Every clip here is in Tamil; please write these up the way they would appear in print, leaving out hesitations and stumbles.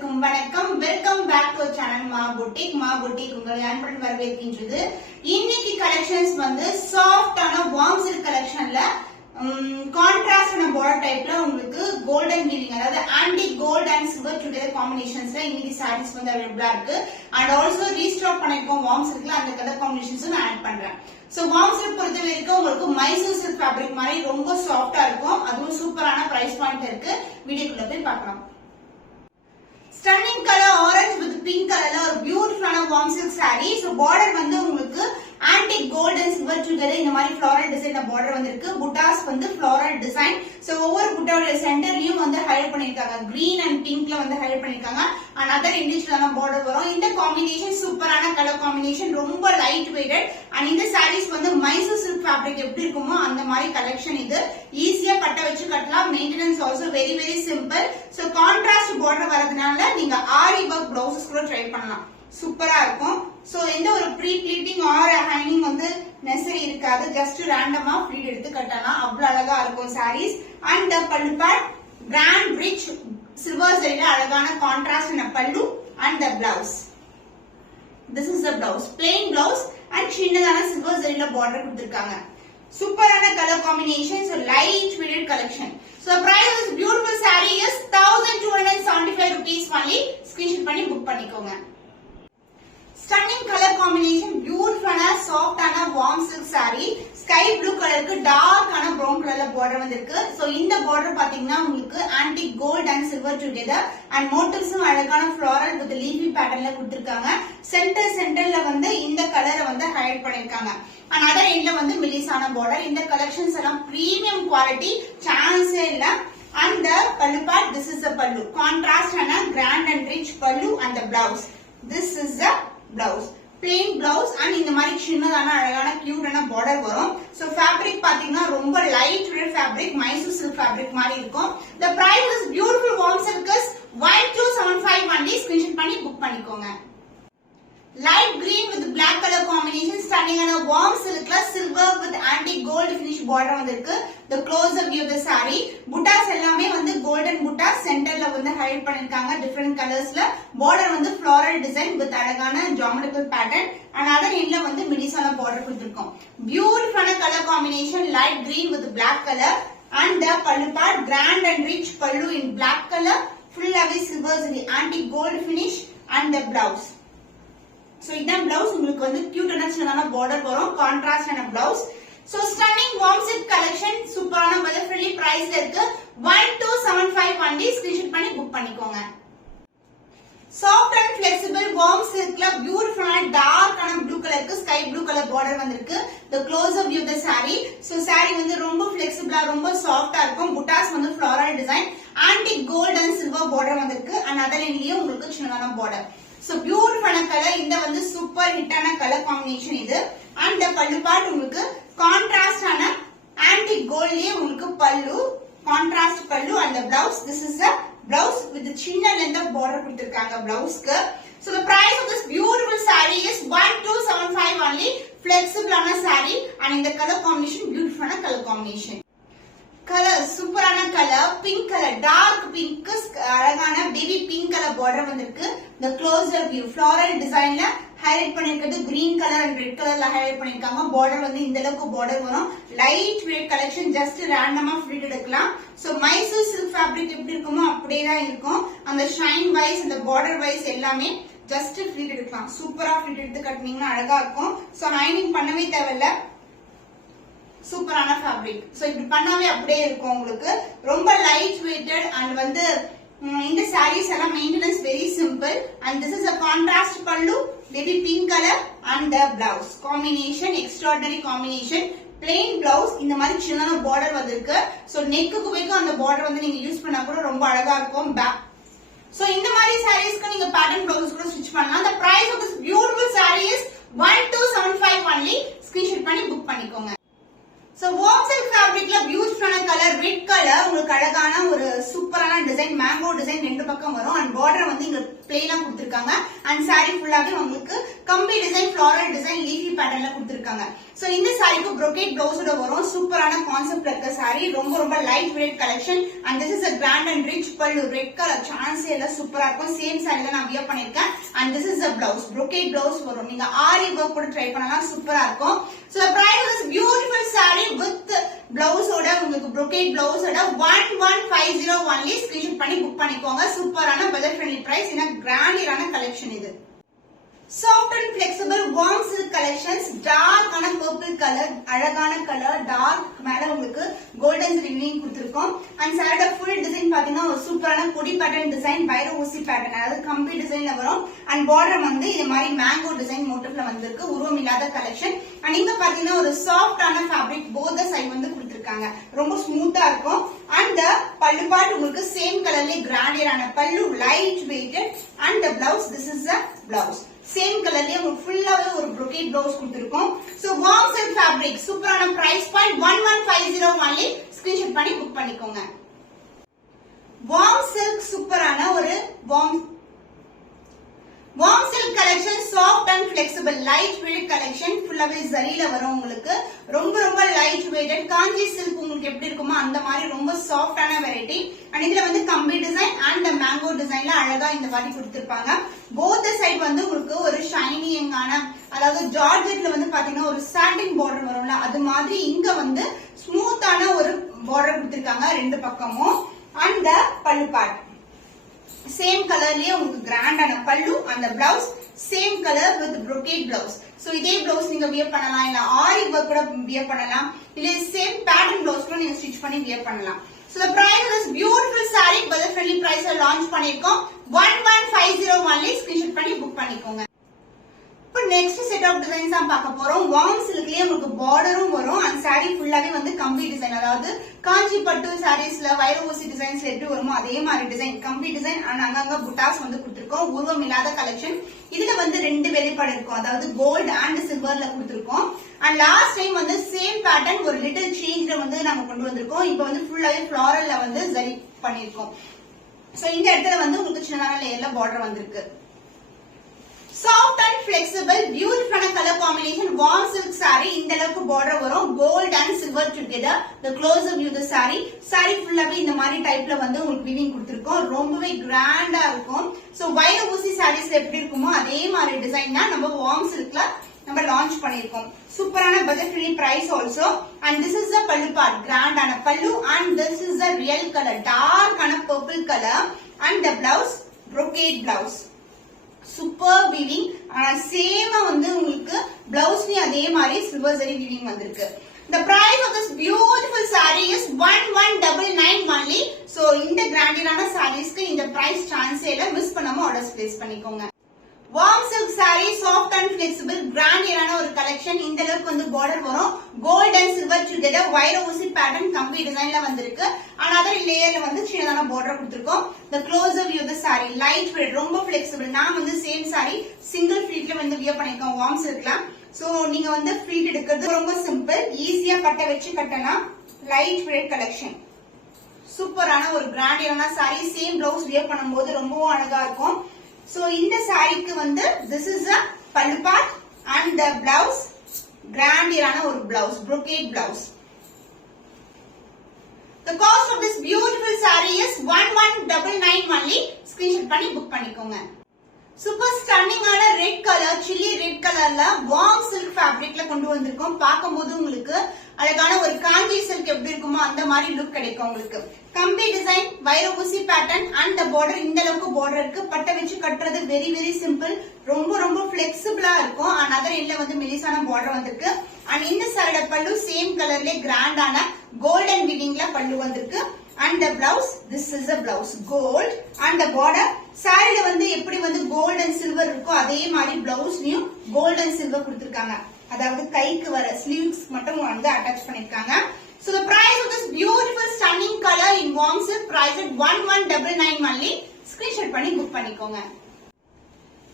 அனைவருக்கும் வணக்கம். Welcome back to channel Maa boutique உங்களை அன்புடன் வரவேற்கின்றது. இன்னைக்கு கலெக்ஷன்ஸ் வந்து சாஃப்டான வார்ம் சில்க் கலெக்ஷன்ல கான்ட்ராஸ்டான பார்டர் டைப்ல உங்களுக்கு கோல்டன் வீவிங், அதாவது antique gold and silver together காம்பினேஷன்ஸ்ல இன்னைக்கு சாரீஸ் வந்து அவைலபிளா இருக்கு. அண்ட் ஆல்சோ ரீஸ்டாக் பண்ணிருக்கோம் வார்ம் சில்க்ல, அந்த கலர் காம்பினேஷன்ஸும் நான் ஆட் பண்றேன். சோ வார்ம் சில்க் பொறுத்த வரைக்கும் உங்களுக்கு மைசூர் சில்க் ஃபேப்ரிக் மாதிரி ரொம்ப சாஃப்டா இருக்கும். அதுவும் சூப்பரான பிரைஸ் பாயிண்ட் இருக்கு. வீடியோக்குள்ள போய் பார்க்கலாம். Stunning colour orange with pink கலர்ல ஒரு பியூட்டிஃபுல்லான warm silk sari. So border வந்து உங்களுக்கு antique gold and silver together இந்த மாதிரி ஃப்ளோரல் டிசைன்ல பார்டர் வந்திருக்கு. புட்டாஸ் வந்து ஃப்ளோரல் டிசைன். சோ ஒவ்வொரு புட்டாவோட சென்டர்லயும் வந்து ஹைலைட் பண்ணிருக்காங்க. கிரீன் அண்ட் பிங்க்ல வந்து ஹைலைட் பண்ணிருக்காங்க. அண்ட் அதர் இண்டிவிஜுவலான பார்டர் வரும். இந்த காம்பினேஷன் சூப்பரான கலர் காம்பினேஷன், ரொம்ப லைட் வெயிட்டட். அண்ட் இந்த சாரீஸ் வந்து மைசூர் சில்க் ஃபேப்ரிக் எப்படி இருக்குமோ அந்த மாதிரி கலெக்ஷன். இது ஈஸியா பட்ட வச்சு கட்டலாம். Maintenance also very very simple. So contrast border வரதுனால நீங்க ஆரி ஒர்க் பிளவுசஸ் கூட ட்ரை பண்ணலாம். சூப்பரா இருக்கும். சோ எந்த ஒரு ப்ரீ ப்ளீட்டிங் ஆர் ஹைனிங் வந்து நெசசரி இருக்காது. ஜஸ்ட் ரேண்டமா ஃப்ளீட் எடுத்து கட்டலாம். அவ்வளவு அழகா இருக்கும் sarees. And pallu part grand rich silver சைடுல அழகான contrast pallu. And the blouse, this is the blouse, plain blouse and சின்னதான சில்வர் சைடுல பார்டர் கொடுத்திருக்காங்க. சூப்பரான colour combination. So light weighted collection. So the price of this beautiful saree is 1275 rupees only. Screenshot பண்ணி புக் பண்ணிக்கோங்க. Stunning color combination, beautiful soft ஆன warm silk saree. Sky blue கலருக்கு டார்க் ஆன brown கலர்ல border வந்திருக்கு. So இந்த border பாத்தீங்கன்னா உங்களுக்கு antique gold and silver together and motifsம் அழகான floral with leafy patternல கொடுத்திருக்காங்க. சென்டர்ல வந்து இந்த கலரை வந்து ஹைலைட் பண்ணிருக்காங்க. and other endல வந்து மெலிசான border. இந்த collections எல்லாம் premium quality, சான்ஸே இல்ல. and the pallu part, this is the pallu, contrast and grand and rich pallu. and the blouse, this is the blouse, plain blouse. and இந்த மாதிரி சின்னதான அழகான கியூட்டான border வரும். so fabric பாத்தீங்கன்னா ரொம்ப light weight fabric, Mysore silk fabric மாதிரி இருக்கும். the price is beautiful warm silk is 1275 only. screenshot பண்ணி புக் பண்ணிக்கோங்க. light green with black color combination, standing on a warm silk la silver with antique gold finish border வந்திருக்கு. the closer view of the saree, புட்டாஸ் எல்லாமே வந்து golden புட்டாஸ் சென்டர்ல வந்து ஹைலைட் பண்ணிருக்காங்க. different colorsல border வந்து floral design with அழகான geometrical pattern. and other endல வந்து மெலிசான border கொடுத்திருக்கோம். beautiful color combination, light green with black color. and the pallu part grand and rich pallu in black color, full away silvers in the antique gold finish. and the blouse, so idan blouse உங்களுக்கு வந்து கியூட்டான சின்னதான border வரும். கான்ட்ராஸ்ட் ஆன blouse. so stunning warm silk collection, சூப்பரான budget friendly price இருக்கு. 1275 only. screenshot பண்ணி புக் பண்ணிக்கோங்க. soft and flexible warm silkல beautiful dark ஆன blue கலருக்கு sky blue color border வந்திருக்கு. the closer view of the saree. so saree வந்து ரொம்ப flexible, ரொம்ப சாஃப்ட்டா இருக்கும். புட்டாஸ் வந்து floral design, antique gold and silver border வந்திருக்கு. and other endலயும் உங்களுக்கு சின்னதான border. so beautiful color. இந்த வந்து சூப்பர் ஹிட்டான கலர் காம்பினேஷன் இது. and the pallu part உங்களுக்கு கான்ட்ராஸ்ட் ஆன antique goldலயே உங்களுக்கு பல்லு, கான்ட்ராஸ்ட் பல்லு. and the blouse, this is the blouse with சின்ன length of border கொடுத்திருக்காங்க பிளவுஸ்க்கு. so the price of this beautiful saree is 1275 only. flexible ஆன saree. and இந்த colour combination beautiful colour combination. Colour சூப்பரான colour, pink colour, dark pink, அழகான பேபி பிங்க் கலர் border வந்திருக்கு. the closer view floral designல ஹைலைட் பண்ணிருக்கிறது கிரீன் கலர் அண்ட் ரெட் கலர்ல ஹைலைட் பண்ணிருக்காங்க. border வந்து இந்த அளவுக்கு border வரும். லைட் வெயிட் கலெக்ஷன், ஜஸ்ட் ரேண்டமா ஃப்ளீட் எடுக்கலாம். சோ மைசூர் சில்க் ஃபேப்ரிக் எப்படி இருக்குமோ அப்படியே தான் இருக்கும். அந்த ஷைன் வைஸ், அந்த border வைஸ் எல்லாமே ஜஸ்ட் ஃப்ளீட் எடுக்கலாம். சூப்பரா ஃப்ளீட் எடுத்து கட்டினீங்கன்னா அழகா இருக்கும். சோ ஹைனிங் பண்ணவே தேவையில்ல. சூப்பரான ஃபேப்ரிக். சோ இப்படி பண்ணாவே அப்படியே இருக்கும் உங்களுக்கு. ரொம்ப லைட் வெயிட்டட். and வந்து இந்த sarees எல்லாம் maintenance very simple. and this is a contrast pallu, baby pink color. and the blouse combination, extraordinary combination, plain blouse. இந்த மாதிரி சின்னதான border வந்திருக்கு. சோ நெக்குக்கு வைக்கும் அந்த border வந்து நீங்க யூஸ் பண்ணா கூட ரொம்ப அழகா இருக்கும். பேக், சோ இந்த மாதிரி sareesக்கு நீங்க pattern blouse கூட ஸ்டிட்ச் பண்ணலாம். the price of this beautiful saree is 1275 only. screenshot பண்ணி புக் பண்ணிக்கோங்க. So warm silk fabricல பியூட்டிஃபுல்லான கலர் ரெட் கலர் உங்களுக்கு அழகான ஒரு சூப்பரான டிசைன் மேங்கோ டிசைன் ரெண்டு பக்கம் வரும் அண்ட் பார்டர் வந்து இங்க பிளெயினா கொடுத்திருக்காங்க அண்ட் saree ஃபுல்லாவே உங்களுக்கு கம்பி டிசைன் ஃப்ளாரல் டிசைன் லீஃபி பேட்டர்ன்ல கொடுத்திருக்காங்க. சோ இந்த சாரிக்கு brocade பிளவுஸோட வரும் சூப்பரான கான்செப்ட்ல இருக்க saree ரொம்ப ரொம்ப light weight collection and this is a grand and rich பல்லு ரெட் கலர் சான்ஸே இல்ல சூப்பரா இருக்கும் சேம் சாரில நான் வியர் பண்ணிருக்கேன் and this is a blouse brocade blouse வரும் நீங்க ஆரி வர்க் கூட ட்ரை பண்ணலாம் சூப்பரா இருக்கும். So the price of this beautiful saree with blouse ஓட உங்களுக்கு brocade blouse ஓட 1150 only ஸ்கிரீன்ஷாட் பண்ணி புக் பண்ணிக்கோங்க சூப்பரான budget friendly price இன கிராண்டியரான கலெக்ஷன் இது. Soft and flexible warm silk collections dark ஆன purple color அழகான கலர் டார்க் மேல உங்களுக்கு கோல்டன் ரிவிங் கொடுத்திருக்கோம் அண்ட் சாரியோட ஃபுல் டிசைன் பாத்தீங்கன்னா ஒரு சூப்பரான கொடி பேட்டர்ன் டிசைன் வைர ஊசி பேட்டர்ன் அதாவது கம்பி டிசைன்ல வரும் அண்ட் பார்டர் வந்து இந்த மாதிரி மேங்கோ டிசைன் மோட்டிவ்ல வந்திருக்கு உருவம் இல்லாத கலெக்ஷன் அண்ட் இங்க பாத்தீங்கன்னா ஒரு சாஃப்டான ஃபேப்ரிக் போத் சைடு வந்து கொடுத்திருக்காங்க ரொம்ப ஸ்மூத்தா இருக்கும் அண்ட் பல்லு பார்ட் உங்களுக்கு சேம் கலர்ல கிராண்டியரான pallu light weighted and the blouse this is the blouse same கலர்லயே உங்களுக்கு ஃபுல்லாவே ஒரு brocade blouse கொடுத்திருக்கோம். சோ warm silk fabric சூப்பரான பிரைஸ் பாயிண்ட் 1150 only ஸ்கிரீன்ஷாட் பண்ணி புக் பண்ணிக்கோங்க. warm silk சூப்பரான ஒரு warm silk collection soft and flexible light weight collection ஃபுல்லாவே ஜரில வரும் உங்களுக்கு ரொம்ப ரொம்ப லைட் weighted காஞ்சி silk உங்களுக்கு எப்படி இருக்குமோ அந்த மாதிரி ரொம்ப சாஃப்டான வெரைட்டி அண்ட் இதுல வந்து கம்பி டிசைன் அண்ட் மேங்கோ டிசைன்ல அழகா இந்த மாதிரி கொடுத்திருப்பாங்க both the side வந்து உங்களுக்கு ஒரு ஷைனிங்கான அதாவது ஜார்ஜெட்ல வந்து பாத்தீங்கன்னா ஒரு சாட்டின் பார்டர் வரும்ல அது மாதிரி இங்க வந்து ஸ்மூத்தான ஒரு பார்டர் கொடுத்திருக்காங்க ரெண்டு பக்கமும் அண்ட் பல்லு பார்ட் சேம் கலர்லயே உங்களுக்கு கிராண்டான பல்லு அந்த blouse same colour with brocade blouse. So இதே பிளவுஸ் நீங்க வியர் பண்ணலாம் இல்ல ஆரி வர்க் கூட வியர் பண்ணலாம் இல்ல சேம் பேட்டர்ன் பிளவுஸ் கூட நீங்க ஸ்டிட்ச் பண்ணி வியர் பண்ணலாம். So the price of this beautiful saree budget friendly price ல லான்ச் பண்ணிருக்கோம் 1150 only ஸ்கிரீன்ஷாட் பண்ணி புக் பண்ணிக்கோங்க. இப்போ நெக்ஸ்ட் செட் ஆஃப் டிசைன்ஸ் தான் பார்க்க போறோம். வார்ம் சில்க்லயே உங்களுக்கு பார்டரும் வரும் அந்த saree ஃபுல்லாவே வந்து கம்பி டிசைன் அதாவது காஞ்சி பட்டு சாரீஸ்ல வைர ஊசி டிசைன்ஸ்ல எப்படி வருமோ அதே மாதிரி டிசைன் கம்பி டிசைன் அண்ட் அங்கங்க புட்டாஸ் வந்து கொடுத்திருக்கோம் உருவம் இல்லாத கலெக்ஷன் இதுல வந்து ரெண்டு வெளிப்பாடு இருக்கும் அதாவது கோல்ட் அண்ட் சில்வர்ல கொடுத்திருக்கோம் அண்ட் லாஸ்ட் டைம் வந்து சேம் பேட்டர்ன் ஒரு லிட்டில் சேஞ்ச்ல வந்து நாங்க கொண்டு வந்திருக்கோம் இப்போ வந்து ஃபுல்லாவே ஃப்ளாரல்ல வந்து ஜரி பண்ணிருக்கோம். சோ இந்த இடத்துல வந்து உங்களுக்கு சின்னதான லேயர்ல பார்டர் வந்திருக்கு. Soft and flexible beautiful color combination warm silk saree இந்த அளவுக்கு border வரும் gold and silver together the closer view the saree ஃபுல்லாவே இந்த மாதிரி டைப்ல வந்து உங்களுக்கு வீவிங் கொடுத்திருக்கோம் ரொம்பவே கிராண்டா இருக்கும். சோ வைர ஊசி சாரீஸ்ல எப்படி இருக்குமோ அதே மாதிரி டிசைன் தான் நம்ம warm silkல நம்ம லான்ச் பண்ணிருக்கோம். சூப்பரான budget friendly price also and this is the pallu part grand ஆன pallu and this is the real color dark ஆன purple color and the blouse brocade blouse super weaving same வந்து உங்களுக்கு பிளவுஸ்லயும் அதே மாதிரி சில்வர் ஜரி வீவிங் வந்திருக்கு. The price of this beautiful saree is 1199 only. So இந்த கிராண்டியரான சாரீஸ்க்கு இந்த பிரைஸ் சான்ஸே இல்ல மிஸ் பண்ணாம ஆர்டர்ஸ் பிளேஸ் பண்ணிக்கோங்க. warm silk saree soft and flexible கிராண்டியரான ஒரு கலெக்ஷன் இந்த அளவுக்கு வந்து பார்டர் வரும் கோல்ட் அண்ட் சில்வர் டுகெதர் வைர ஊசி பேட்டர்ன் கம்பி டிசைன்ல வந்திருக்கு another லேயர்ல வந்து சின்னதான பார்டர் கொடுத்திருக்கோம். the closer view the saree light weight ரொம்ப flexible நான் வந்து சேம் saree சிங்கிள் ஃபிளீட்ல வந்து வியர் பண்ணிருக்கேன் warm silkல. சோ நீங்க வந்து ஃபிளீட் எடுக்கிறது ரொம்ப சிம்பிள் ஈஸியா பட்டை வச்சு கட்டலாம் லைட் weight கலெக்ஷன் சூப்பரான ஒரு கிராண்டியரான saree சேம் பிளவுஸ் வியர் பண்ணும்போது ரொம்ப அழகா இருக்கும். So இந்த சாரிக்கு வந்து this is a pallu part and the blouse கிராண்டியரான ஒரு blouse brocade blouse. The cost of this beautiful saree is 1199 only screenshot பண்ணி புக் பண்ணிக்கோங்க. சூப்பர் ஸ்டன்னிங்கான ரெட் கலர் சில்லி ரெட் கலர்ல வார்ம் சில்க் ஃபேப்ரிக்ல கொண்டு வந்திருக்கோம் பார்க்கும்போது உங்களுக்கு அழகான ஒரு காஞ்சி சில்க் எப்படி இருக்குமோ அந்த மாதிரி லுக் கிடைக்கும் உங்களுக்கு கம்பி டிசைன் வைர ஊசி பேட்டர்ன் அண்ட் பார்டர் இந்த அளவுக்கு பார்டர் இருக்கு பட்டை வச்சு கட்டுறது வெரி வெரி சிம்பிள் ரொம்ப ரொம்ப பிளெக்சிபிளா இருக்கும் another எண்ட்ல வந்து மெலிசான பார்டர் வந்திருக்கு அண்ட் இந்த சாரியோட பல்லு சேம் கலர்ல கிராண்டான கோல்டன் வீவிங்ல பல்லு வந்திருக்கு and the blouse this is a blouse gold and the border சாரில வந்து எப்படி வந்து gold and silver இருக்கோ அதே மாதிரி பிளவுஸ்லயும் gold and silver கொடுத்திருக்காங்க அதாவது கைக்கு வர ஸ்லீவ்ஸ் மட்டும் வந்து அட்டாச் பண்ணிருக்காங்க. So the price of this beautiful stunning color in warm silk price at 1199 only screenshot பண்ணி புக் பண்ணிக்கோங்க.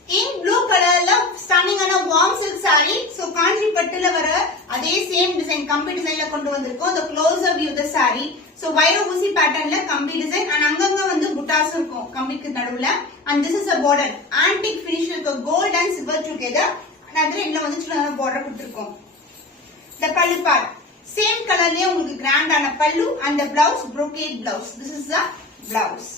in blue colorல stunning ஆன warm silk saree. So காஞ்சி பட்டுல வர அதே same design கம்பி டிசைன்ல கொண்டு வந்திருக்கோம். The closer view the saree. So வைர ஊசி பேட்டர்ன்ல கம்பி டிசைன் and அங்கங்க வந்து புட்டாஸ் இருக்கும் கம்பிக்கு நடுவுல. And this is a border. Antique finish இருக்கு gold and silver together. and அதுல இன்னும் வந்து சின்ன border கொடுத்திருக்கோம். The pallu part same colorலயே உங்களுக்கு grand ஆன pallu and the blouse brocade blouse. This is the blouse.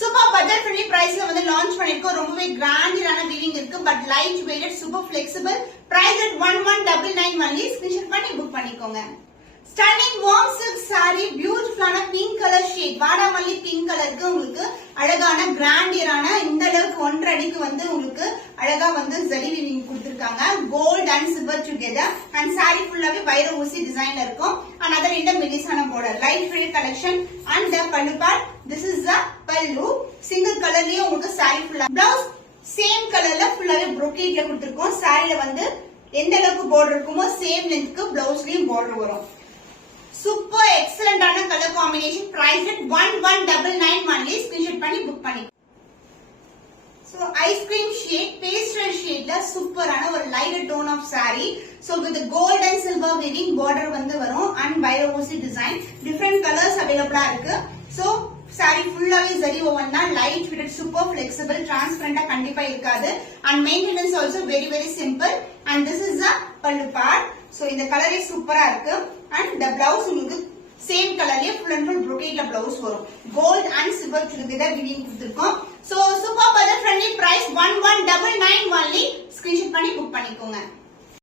Super budget friendly priceல வந்து launch பண்ணிருக்கோம். ரொம்பவே கிராண்டான வீவிங் இருக்கு but light weighted super flexible. Price at 1199 only. Screenshot பண்ணி புக் பண்ணிக்கோங்க. Stunning warm silk saree beautiful ஆன pink color shade வாடாமல்லி pink கலருக்கு உங்களுக்கு அழகான கிராண்டியரான இந்த அளவுக்கு 1.5 அடிக்கு வந்து உங்களுக்கு அழகா வந்து ஜரி வீவிங் கொடுத்திருக்காங்க. gold and silver together and saree ஃபுல்லாவே வைர ஊசி டிசைன்ல இருக்கும். and other இந்த மெலிசான border light weight collection and the pallu part. this is the pallu single colorலயே உங்களுக்கு saree ஃபுல்லா blouse same colorல ஃபுல்லாவே brocade கொடுத்திருக்கோம். சாரில வந்து எந்த அளவுக்கு border இருக்குமோ same lengthக்கு blouseலயும் border வரும். Super excellent ஆன color combination price at 1199 only. screenshot பண்ணி book பண்ணி. So ice cream shade pastel shadeல super ஆன ஒரு lighter tone of saree. So with the gold and silver weaving border வந்து வரும் and வைர ஊசி design different colors available இருக்கு. So saree ஃபுல்லாவே zari woven தான் light weighted super flexible transparent கண்டிப்பா இருக்காது and maintenance also very very simple and this is the pallu part. So இந்த கலரே சூப்பரா இருக்கு and the blouse உங்களுக்கு same கலர்லயே full and full brocade blouse வரும். gold and silver together weaving கொடுத்திருக்கோம். So super budget friendly price 1199 only. screenshot பண்ணி book பண்ணிக்கோங்க.